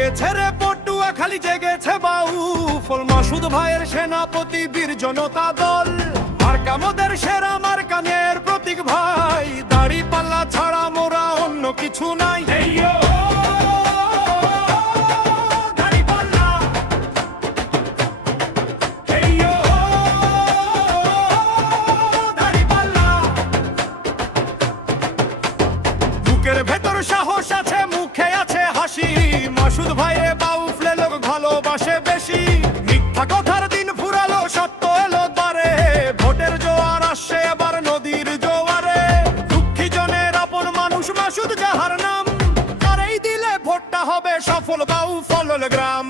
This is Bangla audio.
জেগেছে রে পটুয়া খালি জেগেছে বাউফল মাসুদ ভাইয়ের সেনাপতি বীর জনতা দল মার্কা মোদের সেরা মার্কানের প্রতীক ভাই দাড়ি পাল্লা ছাড়া মোরা অন্য কিছু নাই বুকের ভেতর সাহস আছে মুখে আছে হাসি মাসুদ ভাইরে বাউফলে লোক ভালোবাসে বেশি মিথ্যা কথার দিন ফুরালো সত্য এলো দ্বারে ভোটের জোয়ার আসছে এবার নদীর জোয়ারে দুঃখী জনের আপন মানুষ মাসুদ যাহার নাম তারই দিলে ভোটটা হবে সফল বাউফল গ্রাম।